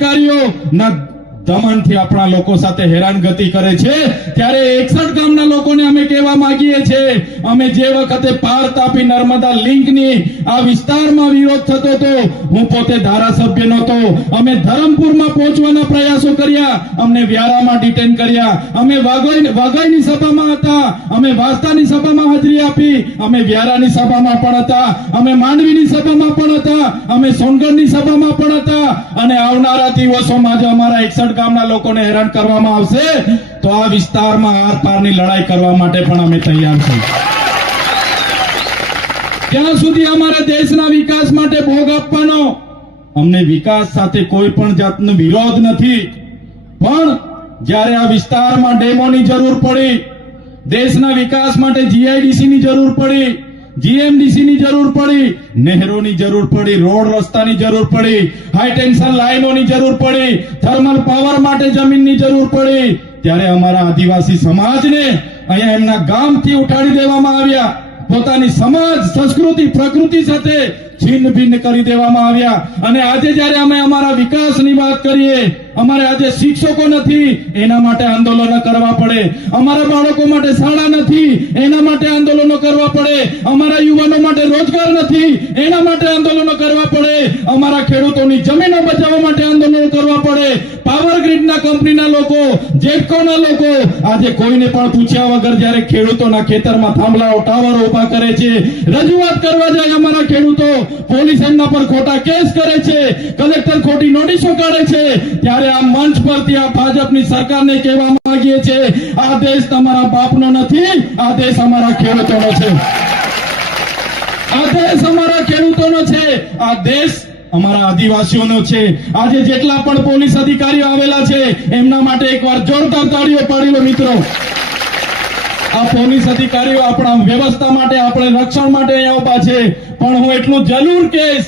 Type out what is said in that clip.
અધિકારીઓ ના દમનથી આપણા લોકો સાથે હેરાનગતિ કરે છે. ત્યારે એકસઠ ગામના લોકોને અમે કહેવા માંગીએ છીએ, અમે જે વખતે પાર તાપી નર્મદા લિંકની આ વિસ્તારમાં વિરોધ થતો હતો, હું પોતે ધારાસભ્ય નહોતો. અમે ધરમપુરમાં પહોંચવાના પ્રયાસો કર્યા, અમને વ્યારામાં ડિટેન કર્યા. અમે વાઘોઈ, વાઘોઈની સભામાં હતા, અમે વાસ્તાની સભામાં હાજરી આપી, અમે વ્યારાની સભામાં પણ હતા, અમે માંડવીની સભામાં પણ હતા, અમે સોનગઢની સભામાં પણ હતા. આવનારા દિવસોમાં જો અમારા એકસઠ ગામના લોકોને હેરાન કરવામાં આવશે, તો આ વિસ્તારમાં આર પારની લડાઈ કરવા માટે પણ અમે તૈયાર છીએ. ત્યાં સુધી અમારે દેશના વિકાસ માટે ભોગ આપવાનો, અમને વિકાસ સાથે કોઈ પણ જાતનો વિરોધ નથી. પણ જ્યારે આ વિસ્તારમાં ડેમોની જરૂર પડી, દેશના વિકાસ માટે જીઆઈડીસી ની જરૂર પડી જીએમડીસી ની જરૂર પડી, નહેરોની જરૂર પડી, રોડ રસ્તાની જરૂર પડી હાઈ ટેન્શન લાઈનોની જરૂર પડી થર્મલ પાવર માટે જમીનની જરૂર પડી. ત્યારે અમારા આદિવાસી સમાજને અહીંયા એમના ગામથી ઉઠાડી દેવામાં આવ્યા. પોતાની સમાજ, સંસ્કૃતિ, પ્રકૃતિ સાથે છિન્ન ભિન્ન કરી દેવામાં આવ્યા. અને આજે જ્યારે અમે અમારા વિકાસની વાત કરીએ, અમારે આજે શિક્ષકો નથી, એના માટે આંદોલનો કરવા પડે. અમારા બાળકો માટે શાળા નથી, એના માટે આંદોલનો કરવા પડે. અમારા યુવાનો માટે રોજગાર નથી, એના માટે આંદોલનો કરવા પડે. અમારા ખેડૂતોની જમીનો બચાવવા માટે પડે. પાવર ગ્રીડના કંપનીના લોકો જેટકોના લોકો, આજે કોઈને પણ પૂછ્યા વગર જ્યારે ખેડૂતોના ખેતરમાં થાંભલાઓ, ટાવરો ઊભા કરે છે. રજૂઆત કરવા જાય અમારા ખેડૂતો, પોલીસ એમના પર ખોટા કેસ કરે છે. કલેક્ટર ખોટી નોટિસો કાઢે છે. ત્યારે આ મંચ પરથી આ ભાજપની સરકારને કહેવા માંગીએ છે આ દેશ તમારા બાપનો નથી, આ દેશ અમારા ખેડૂતોનો છે. આ દેશ અમારા ખેડૂતોનો છે. આ દેશ અમારા આદિવાસીઓનો છે. આજે જેટલા પણ પોલીસ અધિકારીઓ આવેલા છે, એમના માટે એકવાર જોરદાર તાળીઓ પાડી મિત્રો. આ પોલીસ અધિકારીઓ આપણા વ્યવસ્થા માટે, આપણે રક્ષણ માટે અહીંયા ઊભા છે. પણ હું એટલું જરૂર કહીશ